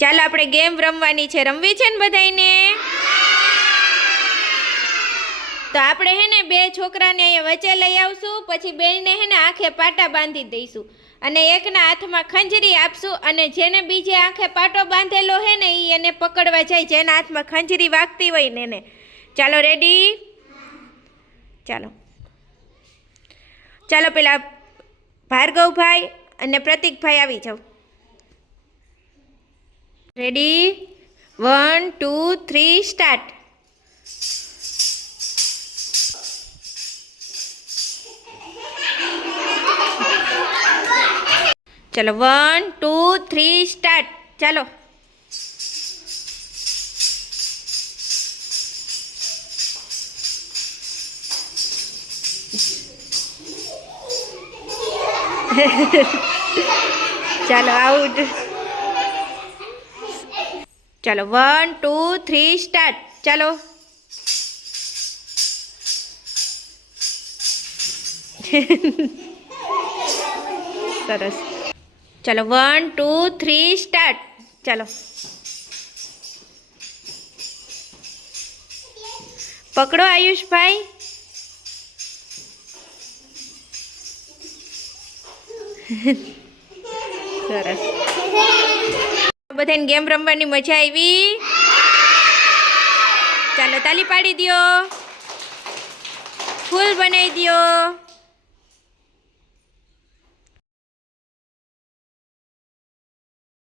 ચાલો આપણે ગેમ રમવાની છે, રમવી છે ને બધાયને? તો આપણે હે ને બે છોકરાને અહીંયા વચ્ચે લઈ આવશું, પછી બેયને હે ને આંખે પાટા બાંધી દઈશું અને એકના હાથમાં ખંજરી આપશું અને જેને બીજે આંખે પાટો બાંધેલો હે ને એ એને પકડવા જાય, જેના હાથમાં ખંજરી વાગતી હોય ને એને. ચાલો રેડી? ચાલો ચાલો પેલા ભાર્ગવભાઈ અને પ્રતિકભાઈ આવી જાઓ. રેડી? 1 2 3 સ્ટાર્ટ. चलो 1 2 3 स्टार्ट. चलो चलो आउट. चलो 1 2 3 स्टार्ट. चलो सरस. चलो 1 2 3 स्टार्ट. चलो पकड़ो आयुष भाई. सरस. बधाने गेम रमवानी मजा आई? चलो ताली पाड़ी दियो, फूल बनाई दियो.